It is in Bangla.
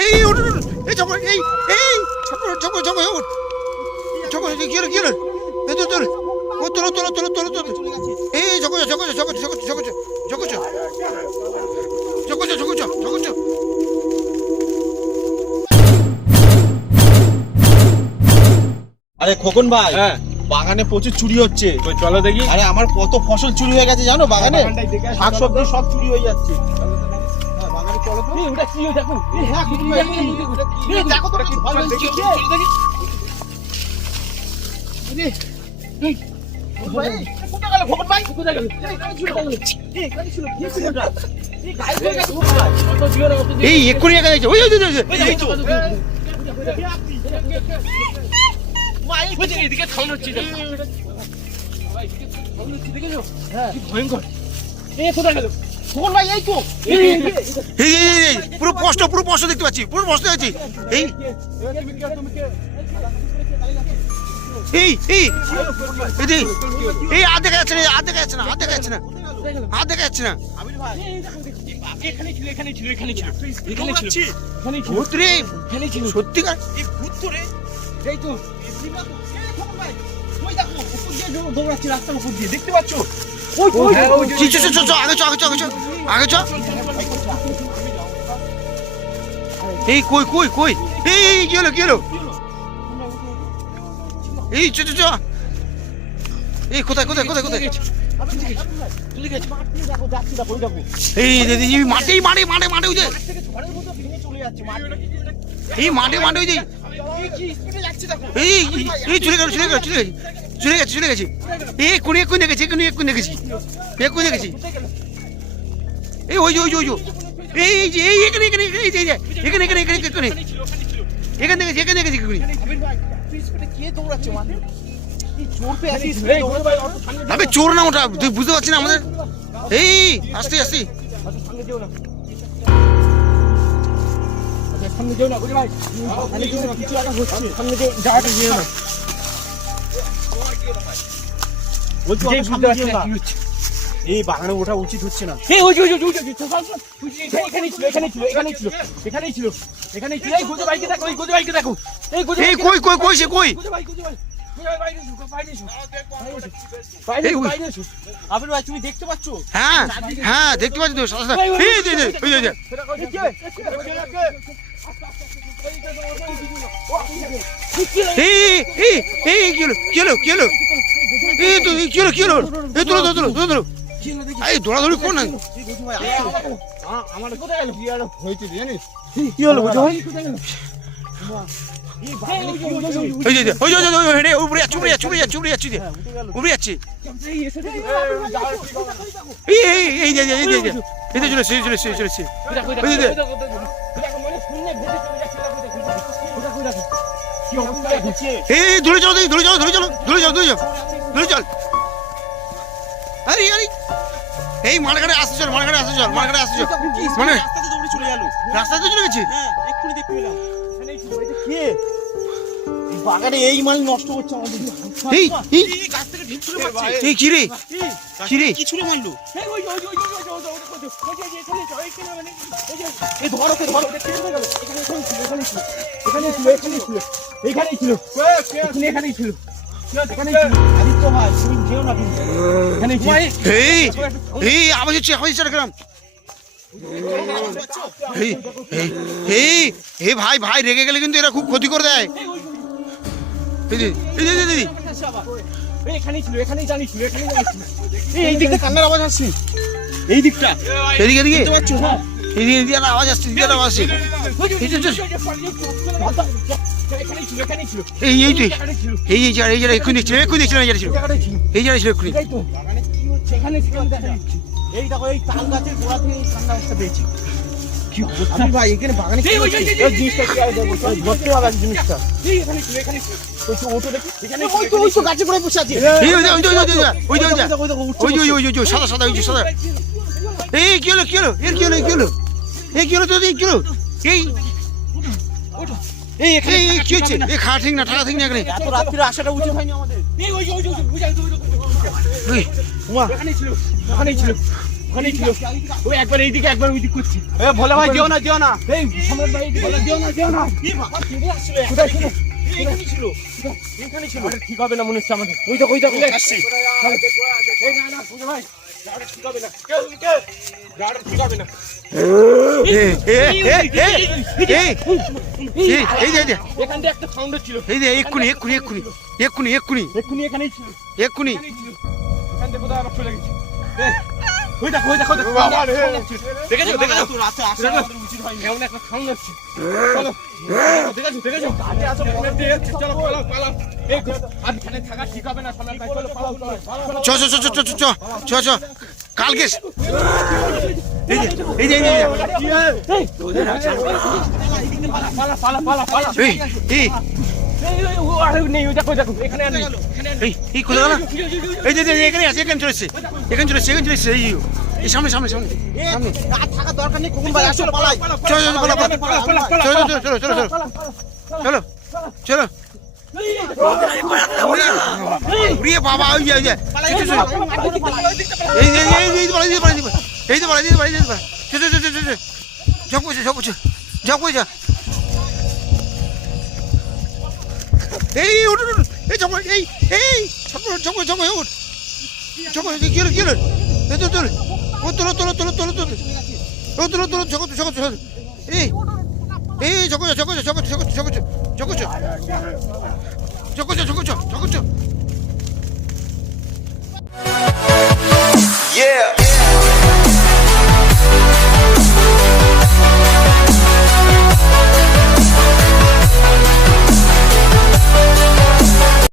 এই এই জঙ্গল এই এই জঙ্গল জঙ্গল জঙ্গল কি হলো এই তোর ও তোর এই জঙ্গল জঙ্গল জঙ্গল জঙ্গল জঙ্গল জঙ্গল জঙ্গল জঙ্গল জঙ্গল। আরে খোকন ভাই, বাগানে প্রচুর চুরি হচ্ছে। চলো দেখি। আরে আমার কত ফসল চুরি হয়ে গেছে জানো, বাগানে শাকসবজি সব চুরি হয়ে যাচ্ছে। বাগানে চলো তো। ওটা কি দেখো। হ্যাঁ দেখো তো কি ভালো হয়েছে। এই এক্ষুনি একা যাচ্ছে ওই এদিকে খাওয়ানো হচ্ছে ভয়ঙ্কর। কোথায় গেল ভাই? এই তো পুরো স্পষ্ট দেখতে পাচ্ছি, পুরো স্পষ্ট দেখতে পাচ্ছি। এই এই এই এই হাত দেখা যাচ্ছে না, হাত দেখা যাচ্ছে না, হাত দেখা যাচ্ছে না, হাত দেখা যাচ্ছে না। সত্যিকার দৌড়াচ্ছি রাস্তার উপর দিয়ে, দেখতে পাচ্ছ? আগে চ। এই কই কই কই এই কি হলো এই চ এই কোথায় এই মাঠে ওই যে এই মাঠে ওই যে এই চলে গেছে এক্ষুনি দেখেছি এই ওই এই এখানে দেখেছি আমি চোর না ওটা তুই বুঝতে পারছি না আমাদের। এই আস্তে এই বাগানে ওঠা উচিত হচ্ছে না। তুমি দেখতে পাচ্ছ? হ্যাঁ দেখতে পাচ্ছি তো। দৌড়াদৌড়ি কর না। কি হলো বুঝো ভাই? ধরে চল আরে এই মাঠঘাটে আসতে চল মানে রাস্তাতে চলে গেছে। এক্ষুনি দেখতে পেলাম বাগানে এই মাল নষ্ট করছে আমাদের। এই কি রে কি ছুড়ে মারলো? ভাই রেগে গেলে কিন্তু এরা খুব ক্ষতি করে দেয়। এই দিকটা কান্নার আওয়াজ আসছে, এই দিকটা এদিকে আওয়াজ আসছে, এই দেখো এই তাল গাছের গোড়া থেকে এই ঠান্ডা অবস্থা পেয়েছি। ভাই এখানে বাগানে জিনিসটা কি আছে ধরতে হবে জিনিসটা। গাছে করে বসে আছে সাদা এই কি হলো কি হচ্ছে? এই খাওয়া ঠিক না, টাকা ঠিক না। এখানে এত রাত্রিরে আসাটা উচিত হয়নি আমাদের। ওখানেই ছিল ও একবার এইদিকে একবার ওইদিক করছে এ ভোলে ভাই যেও না এই সম্রাট ভাই এইদিকে ভোলে যেও না কি বাবা কেড়ে আসলে কোথায় ছিল এখানে ছিল এখানে ছিল আরে ঠিক হবে না মনে হচ্ছে আমাদের ওই দেখো আসছে এই না সুজয় ভাই গাড়ি ঠিক হবে না গাড়ি ঠিক হবে না এখান থেকে একটা সাউন্ড হচ্ছিল এক্ষুনি এখানেই ছিল এক্ষুনি এখান থেকে কোথায় আবার চলে গেছে ওই দেখো দেখেছো রাতে আসা আমাদের উচিত হয়নি এমন একটা সাউন্ড হচ্ছে চলো দেখেছো কাজে আসো চলো পালাও এই আর এখানে থাকা ঠিক হবে না সম্রাট ভাই চলো পালাও চ কালকে পালা নেই ওই দেখো এখানে আর নেই এই কোথায় গেল এই যে এখানে আছে এখানে চলেছে এই সামনে রাত থাকা দরকার নেই খোকন ভাই আসো পালাই চলো উড়িয়ে বাবা ওই যে এই তো পালাই যা এই উঠ এই যখন এই যখন উঠ যখন কি হলো এই তো তোলো এই যখন Yeah.